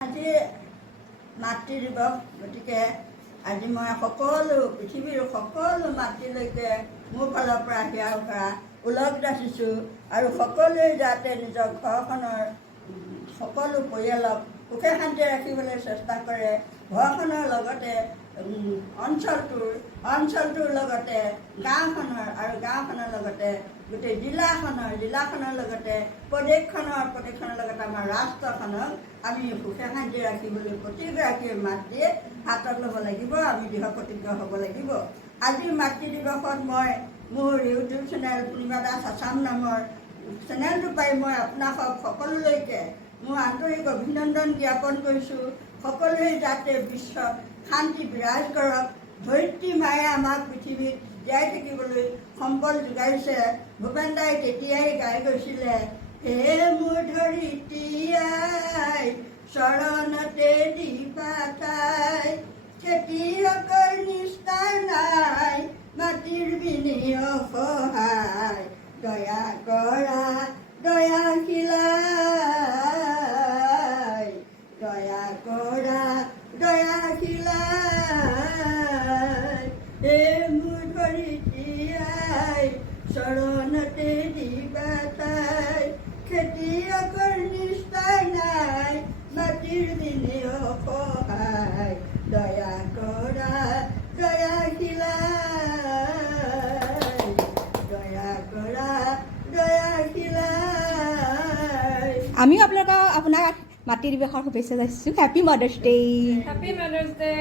আজি মাতৃ দিৱস, গতিকে আজি মই সকলো পৃথিৱীৰ সকলো মাতৃলৈকে মোৰ ফালৰ পৰা সেৱা কৰা ওলগ যাচিছোঁ আৰু সকলোৱে যাতে নিজৰ ঘৰখনৰ সকলো পৰিয়ালক সুখে শান্তিৰে ৰাখিবলৈ চেষ্টা কৰে। ঘৰখনৰ লগতে অঞ্চলটোৰ লগতে গাঁওখনৰ আৰু গাঁওখনৰ লগতে গোটেই জিলাখনৰ লগতে প্ৰদেশখনৰ লগতে আমাৰ ৰাষ্ট্ৰখনক আমি সুখে শান্তি ৰাখিবলৈ প্ৰতিগৰাকী মাতৃয়ে হাতত ল'ব লাগিব। আমি দৃঢ় প্ৰতিজ্ঞ হ'ব লাগিব। আজি মাতৃ দিৱসত মই মোৰ ইউটিউব চেনেল পূৰ্ণিমা দাস আছাম নামৰ চেনেলটো পাই মই আপোনালোক সকলোলৈকে মোৰ আন্তৰিক অভিনন্দন জ্ঞাপন কৰিছোঁ। সকলোৱে যাতে বিশ্বত শান্তি বিৰাজ কৰক। ধৰিত্ৰী মায়ে আমাক পৃথিৱীত জীয়াই থাকিবলৈ সম্বল যোগাইছে। ভূপেন দাই তেতিয়াই গাই গৈছিলে, হে মোৰ ধৰিত্ৰী আই চৰণতে দিবা ঠাই, খেতিয়কৰ নিষ্ঠাৰ নাই, মাটিৰ বিনে অসহায়, দয়া কৰা দয়াশীলাই, দয়া কৰা দয়াশীলাই, হে মোৰ ধৰিত্ৰী আই চৰণতে দিবা ঠাই, খেতিয়কৰ নিষ্ঠাৰ নাই, মাটিৰ বিনে অসহায়, দয়া কৰা দয়াশীলাই, দয়া কৰা দয়াশীলাই। আমিও আপোনাক মাতৃ দিৱসৰ শুভেচ্ছা যাচিছোঁ। Happy mother's day. Happy Mother's Day.